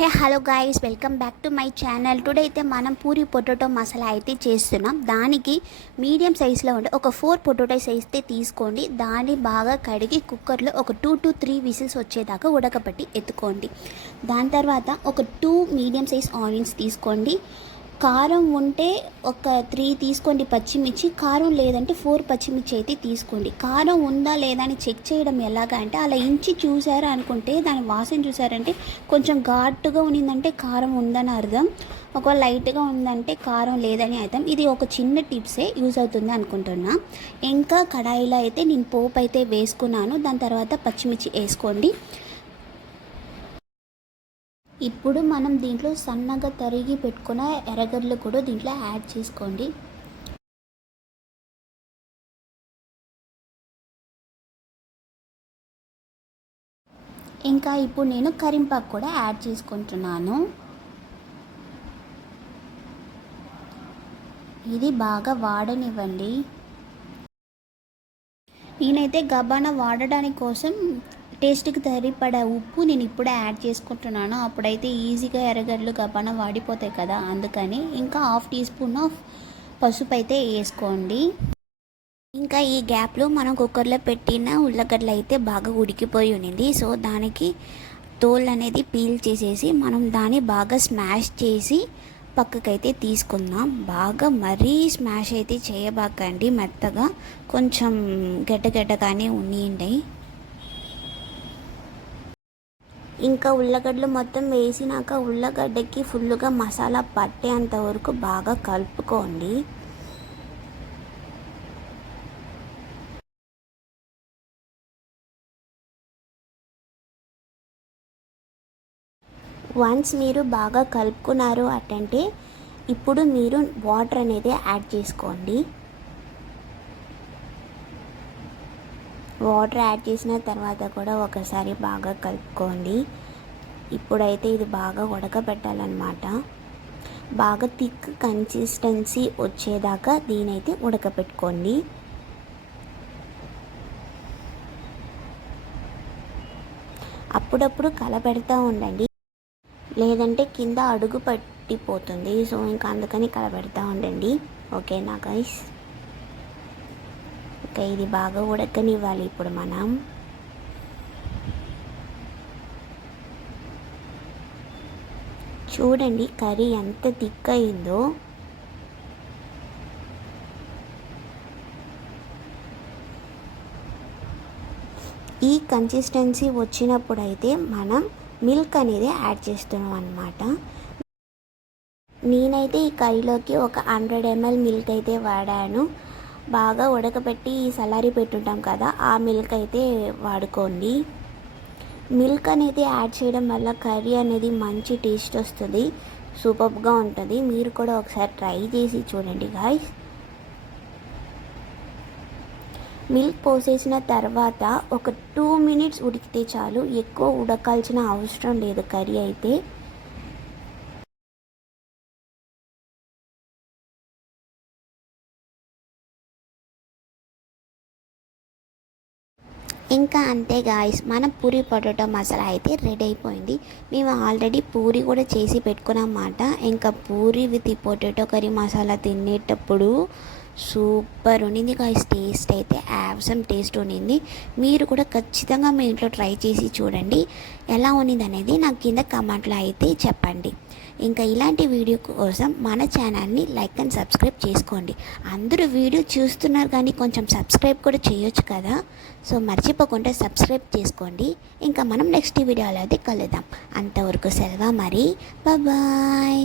Hey hello guys, welcome back to my channel. Today అయితే మనం puri potato masala అయితే చేస్తున్నాం. దానికి మీడియం సైజులో ఉండే ఒక 4 పొటాటోస్ అయితే తీసుకోండి. దాన్ని బాగా కడిగి కుక్కర్లో ఒక 2 to 3 విజిల్స్ వచ్చేదాకా ఉడకబెట్టి ఎత్తుకోండి. దాని తర్వాత ఒక 2 మీడియం సైజ్ ఆనియన్స్ తీసుకోండి. కారం ఉంటే ఒక 3 తీసుకోండి పచ్చిమిర్చి, కారం లేదంటే 4 పచ్చిమిర్చి అయితే తీసుకోండి. కారం ఉందా లేదా అని చెక్ చేయడం ఎలాగా అంటే అలా ఇంచి చూసారా అనుకుంటే దాని వాసన చూసారంటే కొంచెం ఘాటుగా ఉన్నిందంటే కారం ఉందని అర్థం, ఒకవేళ లైట్గా ఉందంటే కారం లేదని అర్థం. ఇది ఒక చిన్న టిప్సే యూజ్ అవుతుంది అనుకుంటున్నా. ఇంకా కడాయిలో అయితే నేను పోపు అయితే వేసుకున్నాను. దాని తర్వాత పచ్చిమిర్చి వేసుకోండి. ఇప్పుడు మనం దీంట్లో సన్నగా తరిగి పెట్టుకున్న ఎర్రగడ్డలు కూడా దీంట్లో యాడ్ చేసుకోండి. ఇంకా ఇప్పుడు నేను కరింపాకు కూడా యాడ్ చేసుకుంటున్నాను. ఇది బాగా వాడనివ్వండి. నేనైతే గబానా వాడడానికి కోసం టేస్ట్కి సరిపడా ఉప్పు నేను ఇప్పుడే యాడ్ చేసుకుంటున్నాను. అప్పుడైతే ఈజీగా ఎర్రగడ్డలు గబానా వాడిపోతాయి కదా, అందుకని. ఇంకా 1/2 టీ స్పూన్ ఆఫ్ పసుపు అయితే వేసుకోండి. ఇంకా ఈ గ్యాప్లో మనం కుక్కర్లో పెట్టిన ఉల్లగడ్డలు అయితే బాగా ఉడికిపోయి ఉన్నింది. సో దానికి తోలు అనేది పీల్ చేసేసి మనం దాన్ని బాగా స్మాష్ చేసి పక్కకైతే తీసుకుందాం. బాగా మరీ స్మాష్ అయితే చేయబాకండి, మెత్తగా కొంచెం గడ్డగడ్డగానే ఉన్నిండి. ఇంకా ఉల్లగడ్డలు మొత్తం వేసినాక ఉల్లగడ్డకి ఫుల్గా మసాలా పట్టేంత వరకు బాగా కలుపుకోండి. వన్స్ మీరు బాగా కలుపుకున్నారు అంటే ఇప్పుడు మీరు వాటర్ అనేది యాడ్ చేసుకోండి. వాటర్ యాడ్ చేసిన తర్వాత కూడా ఒకసారి బాగా కలుపుకోండి. ఇప్పుడైతే ఇది బాగా ఉడకబెట్టాలన్నమాట. బాగా థిక్ కన్సిస్టెన్సీ వచ్చేదాకా దీనైతే ఉడకబెట్టుకోండి. అప్పుడప్పుడు కలపెడతా ఉండండి, లేదంటే కింద అడుగు పట్టిపోతుంది. సో ఇంకా అందుకని కలపెడతా ఉండండి. ఓకేనా గైస్? ఓకే, ఇది బాగా ఉడకనివ్వాలి. ఇప్పుడు మనం చూడండి కర్రీ ఎంత థిక్ అయిందో. ఈ కన్సిస్టెన్సీ వచ్చినప్పుడు అయితే మనం మిల్క్ అనేది యాడ్ చేస్తున్నాం అన్నమాట. నేనైతే ఈ కర్రీలోకి ఒక 100 ml మిల్క్ అయితే వాడాను. బాగా ఉడకబెట్టి సలారీ పెట్టుంటాం కదా, ఆ మిల్క్ అయితే వాడుకోండి. మిల్క్ అనేది యాడ్ చేయడం వల్ల కర్రీ అనేది మంచి టేస్ట్ వస్తుంది, సూపర్గా ఉంటుంది. మీరు కూడా ఒకసారి ట్రై చేసి చూడండి గాయ్స్. మిల్క్ పోసేసిన తర్వాత ఒక 2 minutes ఉడికితే చాలు, ఎక్కువ ఉడకాల్సిన అవసరం లేదు కర్రీ అయితే. ఇంకా అంతే గాయస్, మన పూరి పొటాటో మసాలా అయితే రెడీ అయిపోయింది. మేము ఆల్రెడీ పూరి కూడా చేసి పెట్టుకున్నమాట. ఇంకా puri with potato curry masala తినేటప్పుడు సూపర్ ఉన్నింది గాయస్. టేస్ట్ అయితే యావసమ్ టేస్ట్ ఉన్నింది. మీరు కూడా ఖచ్చితంగా మీ ఇంట్లో ట్రై చేసి చూడండి. ఎలా ఉన్నింది అనేది నాకు కింద కమెంట్లో అయితే చెప్పండి. ఇంకా ఇలాంటి వీడియో కోసం మన ఛానల్ని లైక్ అండ్ సబ్స్క్రైబ్ చేసుకోండి. అందరూ వీడియో చూస్తున్నారు కానీ కొంచెం సబ్స్క్రైబ్ కూడా చేయొచ్చు కదా. సో మర్చిపోకుండా సబ్స్క్రైబ్ చేసుకోండి. ఇంకా మనం నెక్స్ట్ వీడియోలో అయితే కలుద్దాం. అంతవరకు సెలవు మరి, బాయ్.